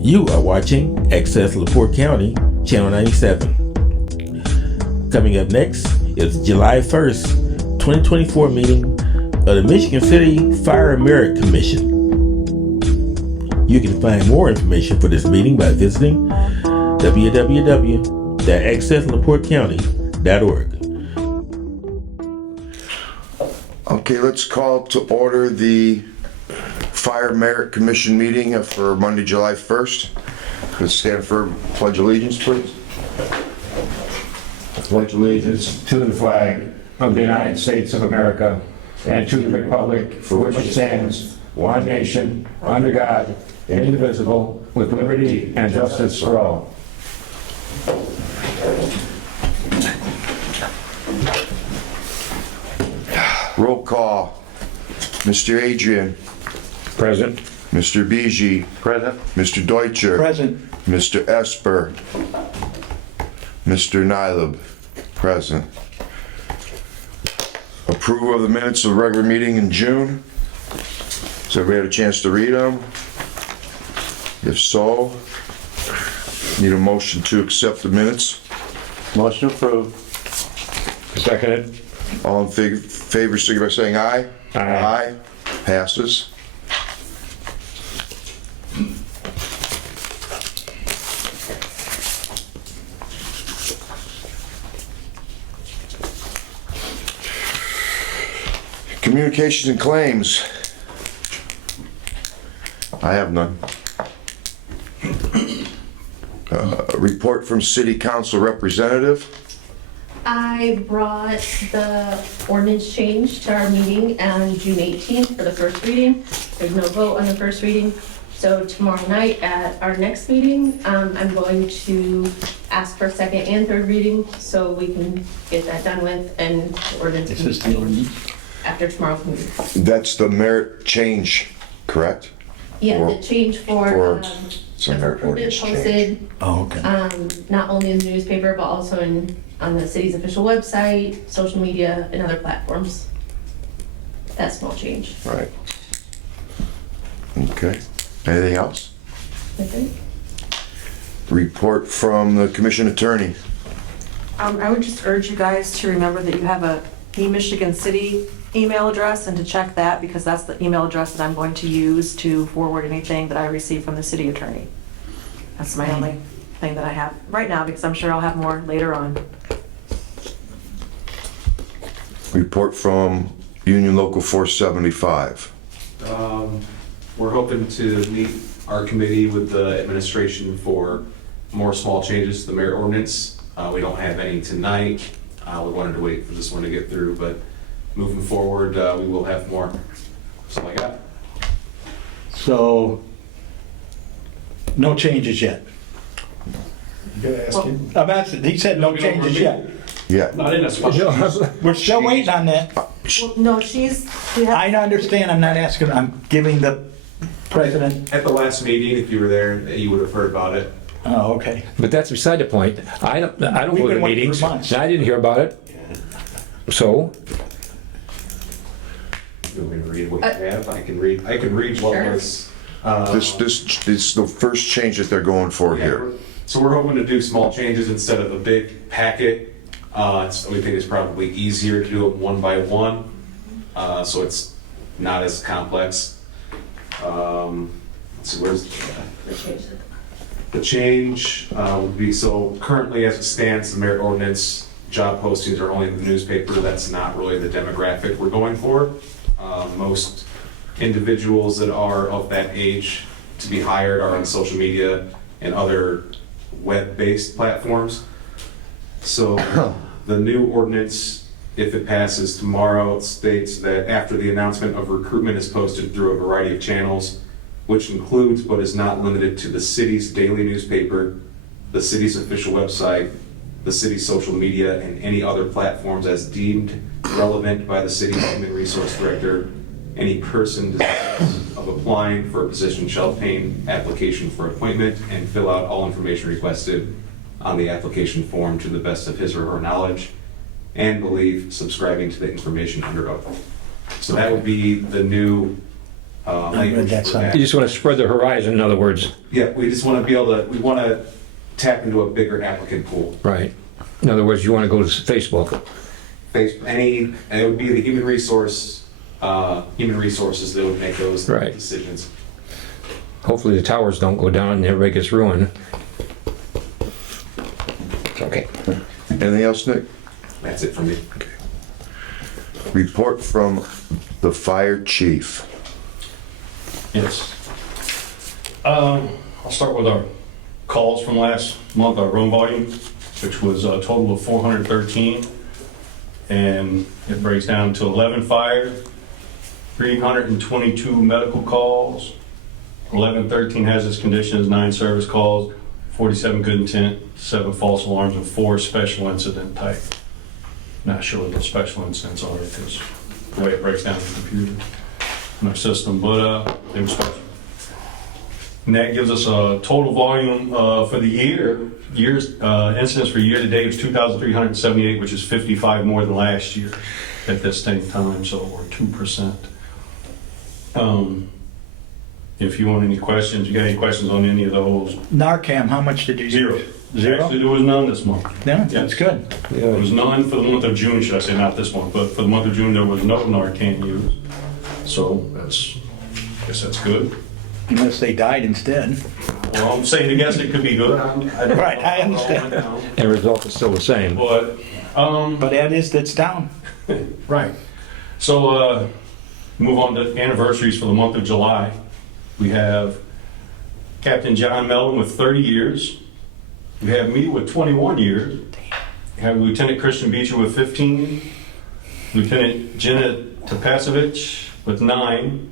You are watching Access LaPorte County, Channel 97. Coming up next is July 1st, 2024 meeting of the Michigan City Fire Merit Commission. You can find more information for this meeting by visiting www.accesslaportecounty.org. Okay, let's call to order the Fire Merit Commission meeting for Monday, July 1st. Let's stand for Pledge Allegiance, please. Pledge allegiance to the flag of the United States of America and to the republic for which it stands, one nation, under God, indivisible, with liberty and justice for all. Roll call. Mr. Adrian. Present. Mr. Biji. Present. Mr. Deutscher. Present. Mr. Esper. Mr. Nylub. Present. Approval of the minutes of the regular meeting in June. Has everybody had a chance to read them? If so, need a motion to accept the minutes. Motion approved. Seconded. All in favor, signify by saying aye. Aye. Passes. Communications and claims. I have none. Report from City Council representative. I brought the ordinance change to our meeting on June 18th for the first reading. There's no vote on the first reading. So tomorrow night at our next meeting, I'm going to ask for second and third reading so we can get that done with and the ordinance. Is this the ordinance? After tomorrow's meeting. That's the merit change, correct? Yeah, Or- the change or for, it's a merit ordinance posted, Oh, okay. not only in the newspaper, but also on the city's official website, social media, and other platforms. That small change. Right. Okay. Anything else? Okay. Report from the commission attorney. I would just urge you guys to remember that you have a eMichigan City email address and to check that because that's the email address that I'm going to use to forward anything that I receive from the city attorney. That's my only thing that I have right now because I'm sure I'll have more later on. Report from Union Local 475. We're hoping to meet our committee with the administration for more small changes to the merit ordinance. We don't have any tonight. We wanted to wait for this one to get through, but moving forward, we will have more. So I got. So, no changes yet. I'm asking, he said no changes yet. Yeah. Not in this one. We're still waiting on that. Well, no, we have, I understand, I'm not asking, I'm giving the president. At the last meeting, if you were there, you would have heard about it. Oh, okay. But that's beside the point. I don't We've go to been the waiting meetings. for months. And I didn't hear about it. So, You want me to read what you have? I can read what Sure. was. This is the first change that they're going for here. So we're hoping to do small changes instead of a big packet. We think it's probably easier to do it one by one, so it's not as complex. Let's see, where's the change would be, so currently as it stands, the merit ordinance job postings are only in the newspaper. That's not really the demographic we're going for. Most individuals that are of that age to be hired are on social media and other web-based platforms. So the new ordinance, if it passes tomorrow, states that after the announcement of recruitment is posted through a variety of channels, which includes but is not limited to the city's daily newspaper, the city's official website, the city's social media, and any other platforms as deemed relevant by the city's human resource director, any person desirous of applying for a position shall obtain application for appointment and fill out all information requested on the application form to the best of his or her knowledge and belief, subscribing to the information under oath. So that would be the new language that for side. You just want to spread the horizon, in other words. Yeah, we just want to be able to, we want to tap into a bigger applicant pool. Right. In other words, you want to go to Facebook. And it would be the human resources that would make those Right. decisions. Hopefully the towers don't go down and everybody gets ruined. Okay. Anything else, Nick? That's it for me. Report from the fire chief. Yes. I'll start with our calls from last month, our room volume, which was a total of 413. And it breaks down to 11 fire, 322 medical calls, 1113 hazardous conditions, 9 service calls, 47 good intent, 7 false alarms, and 4 special incident type. Not sure what the special incidents are because the way it breaks down in the computer in our system, but they were special. And that gives us a total volume for the incidents for year to date was 2,378, which is 55 more than last year at this same time, so we're 2%. If you want any questions, you got any questions on any of those? Narcan, how much did you use? Zero. Zero? Actually, there was none this month. Yeah, that's good. There was none for the month of June, should I say, not this month, but for the month of June, there was no Narcan used. So I guess that's good. Unless they died instead. Well, I'm saying, I guess it could be good. Right, I understand. And the result is still the same. But, But that's down. right. So, move on to anniversaries for the month of July. We have Captain John Mellon with 30 years. We have me with 21 years. We have Lieutenant Christian Beecher with 15. Lieutenant Jenna Topasevich with 9.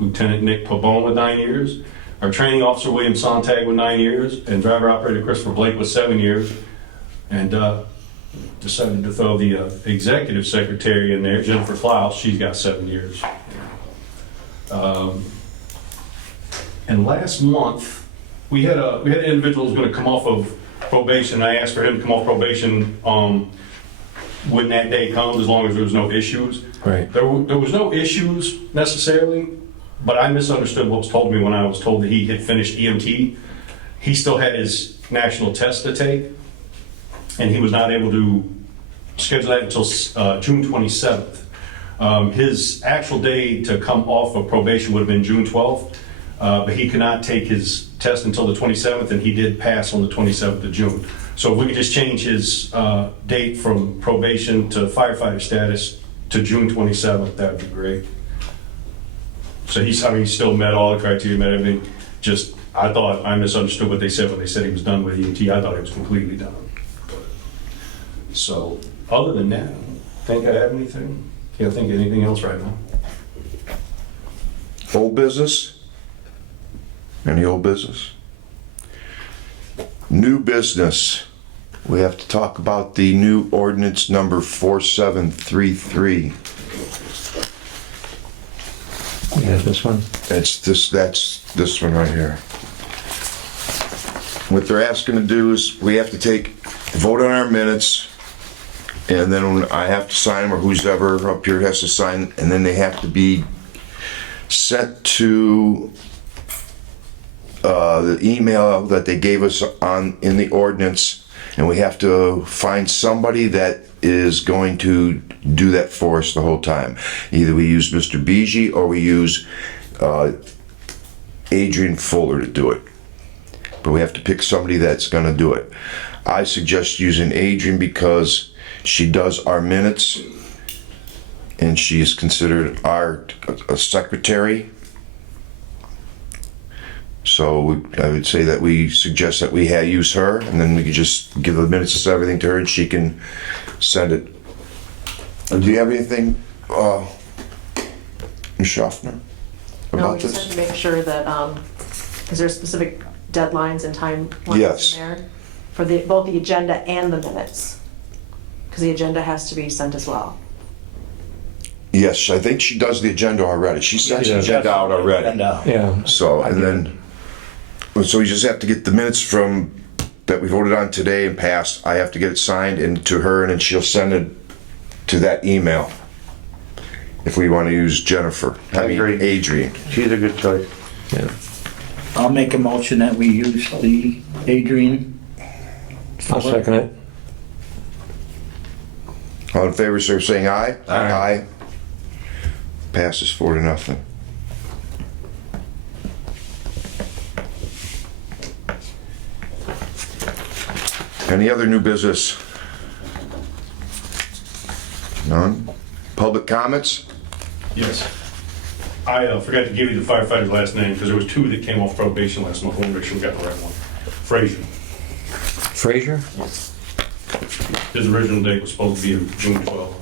Lieutenant Nick Pabon with 9 years. Our training officer William Sontag with 9 years. And driver operator Christopher Blake with 7 years. And decided to throw the executive secretary in there, Jennifer Klaus. She's got 7 years. And last month, we had an individual who was going to come off of probation. I asked for him to come off probation when that day comes, as long as there was no issues. Right. There was no issues necessarily, but I misunderstood what was told to me when I was told that he had finished EMT. He still had his national test to take, and he was not able to schedule that until June 27th. His actual day to come off of probation would have been June 12th. But he could not take his test until the 27th, and he did pass on the 27th of June. So if we could just change his date from probation to firefighter status to June 27th, that would be great. So he still met all the criteria, met everything. Just, I thought, I misunderstood what they said when they said he was done with EMT. I thought he was completely done. So, other than that, I think I have anything. Can't think of anything else right now. Old business? Any old business? New business. We have to talk about the new ordinance number 4733. Yeah, this one. That's this one right here. What they're asking to do is we have to vote on our minutes, and then I have to sign them, or who's ever up here has to sign, and then they have to be sent to the email that they gave us in the ordinance, and we have to find somebody that is going to do that for us the whole time. Either we use Mr. Beege or we use Adrian Fuller to do it. But we have to pick somebody that's going to do it. I suggest using Adrian because she does our minutes and she is considered our secretary. So I would say that we suggest that we use her, and then we could just give the minutes and everything to her, and she can send it. Do you have anything, Ms. Schaffner, No, we about just this? have to make sure that, is there specific deadlines and timelines Yes. in there? For both the agenda and the minutes? Because the agenda has to be sent as well. Yes, I think she does the agenda already. She sent the agenda out already. Yeah. So, and then, so we just have to get the minutes that we voted on today and passed. I have to get it signed and to her, and then she'll send it to that email. if we want to use Jennifer. I mean, agree. Adrian. She's a good choice. Yeah. I'll make a motion that we use the Adrian. I'll second it. All in favor, sir, saying aye? Aye. Passes 4-0. Any other new business? None? Public comments? Yes. I forgot to give you the firefighter's last name because there was 2 that came off probation last month. I want to make sure we got the right one. Frazier. Frazier? His original date was supposed to be June 12th.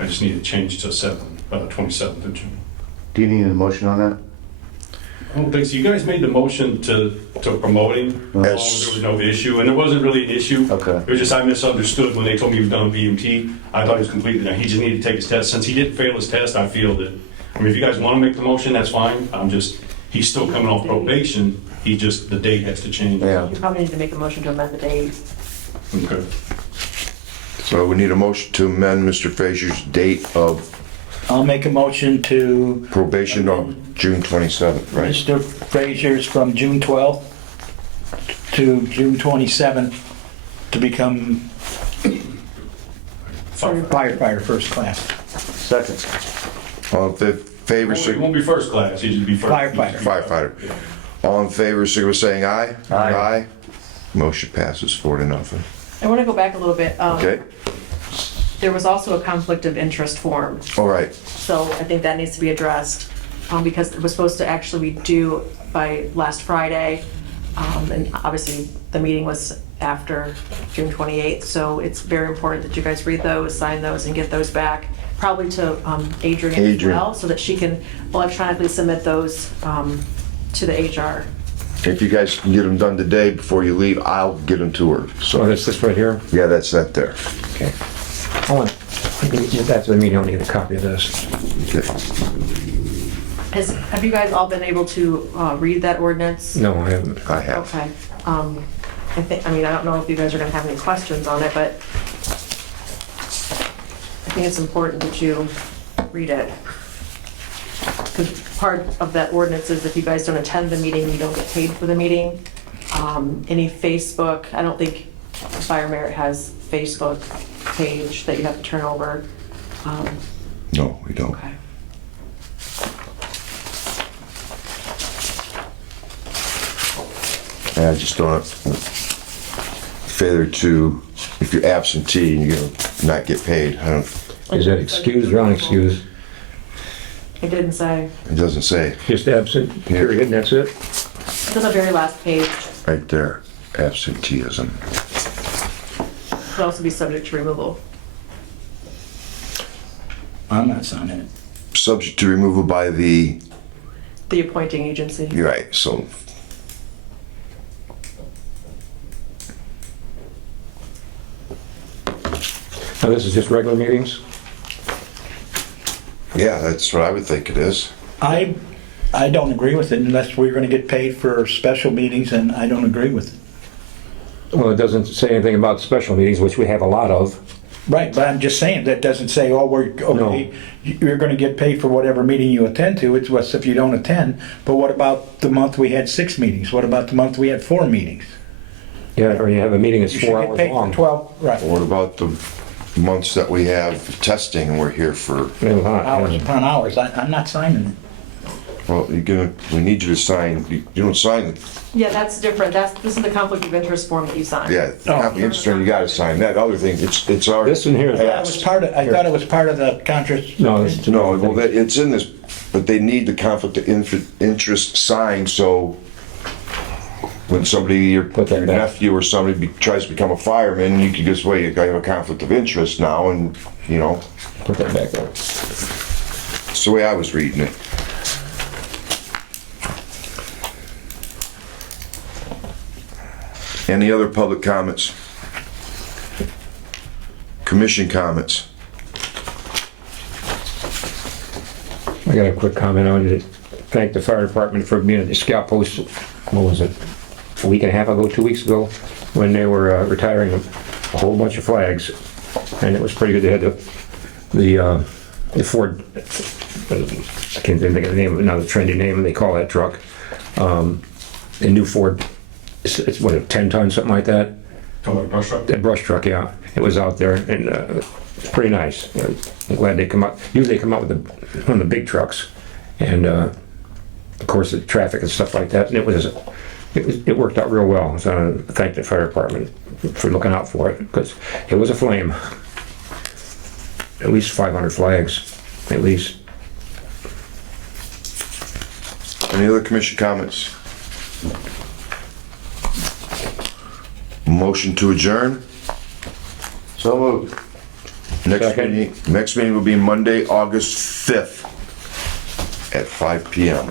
I just need to change to 27th of June. Do you need a motion on that? I don't think so. You guys made the motion to promote him. As long as there was no issue, and there wasn't really an issue. Okay. It was just I misunderstood when they told me he was done with BMT. I thought he was completely done. He just needed to take his test. Since he didn't fail his test, I feel that, I mean, if you guys want to make the motion, that's fine. He's still coming off probation. The date has to change. Yeah. You probably need to make a motion to amend the date. Okay. So we need a motion to amend Mr. Frazier's date of I'll make a motion to probation on June 27th, right? Mr. Frazier's from June 12th to June 27th to become firefighter first class. Second. All in favor, He won't be first class. He'll just be first. Firefighter. firefighter. All in favor, signify by saying aye. Aye. Motion passes 4-0. I want to go back a little bit. Okay, There was also a conflict of interest form. all right. So I think that needs to be addressed, because it was supposed to actually be due by last Friday. And obviously, the meeting was after June 28th, so it's very important that you guys read those, sign those, and get those back, probably to Adrian as Adrian. well, so that she can electronically submit those to the HR. If you guys can get them done today before you leave, I'll get them to her. So So, that's this right here? yeah, that's that there. Okay. After the meeting, I'll need a copy of this. Okay. Have you guys all been able to read that ordinance? No, I haven't. I have. Okay. I don't know if you guys are gonna have any questions on it, but I think it's important that you read it. Because part of that ordinance is if you guys don't attend the meeting, you don't get paid for the meeting. Any Facebook, I don't think Fire Merit has Facebook page that you have to turn over. No, we don't. Okay. I just don't failure to, if you're absentee and you're gonna not get paid, I don't, Is that excused or unexcused? It didn't say. it doesn't say Just absent, period, and that's it? It's on the very last page. right there, absenteeism. Could also be subject to removal. I'm not signing it. Subject to removal by the, The appointing agency. you're right, so. Now, this is just regular meetings? Yeah, that's what I would think it is. I don't agree with it unless we're gonna get paid for special meetings, and I don't agree with it. Well, it doesn't say anything about special meetings, which we have a lot of. Right, but I'm just saying, that doesn't say, oh, okay, you're gonna get paid for whatever meeting you attend to, it's worse if you don't attend. But what about the month we had 6 meetings? What about the month we had 4 meetings? Yeah, or you have a meeting that's You 4 should get hours paid for long. 12, right, What about the months that we have testing and we're here for, Yeah, a lot, hours yeah. upon hours. I'm not signing it. well, we need you to sign, you don't sign it. Yeah, that's different. This is the conflict of interest form that you signed. Yeah, copy instant, you gotta sign that. Other thing, it's our. This in here is- That was I thought it was part of the contract. No, it's No, well, it's in this, but they need the conflict of interest signed, so when somebody, your Put that back. nephew or somebody tries to become a fireman, you can just, wait, I have a conflict of interest now, and, you know, Put that back there. it's the way I was reading it. Any other public comments? Commission comments? I got a quick comment. I wanted to thank the fire department for being at the scout post, what was it, a week and a half ago, 2 weeks ago, when they were retiring a whole bunch of flags. And it was pretty good. They had the the Ford, I can't think of the name of it now, the trendy name they call that truck. The new Ford, it's what, a 10 ton, something like that? Talking about brush truck? That brush truck, yeah. It was out there and it's pretty nice. I'm glad they come out. Usually they come out with one of the big trucks, and of course the traffic and stuff like that. And it worked out real well. So I thank the fire department for looking out for it, because it was a flame. At least 500 flags, at least. Any other commission comments? Motion to adjourn? So moved. Next meeting will be Monday, August 5th at 5 p.m.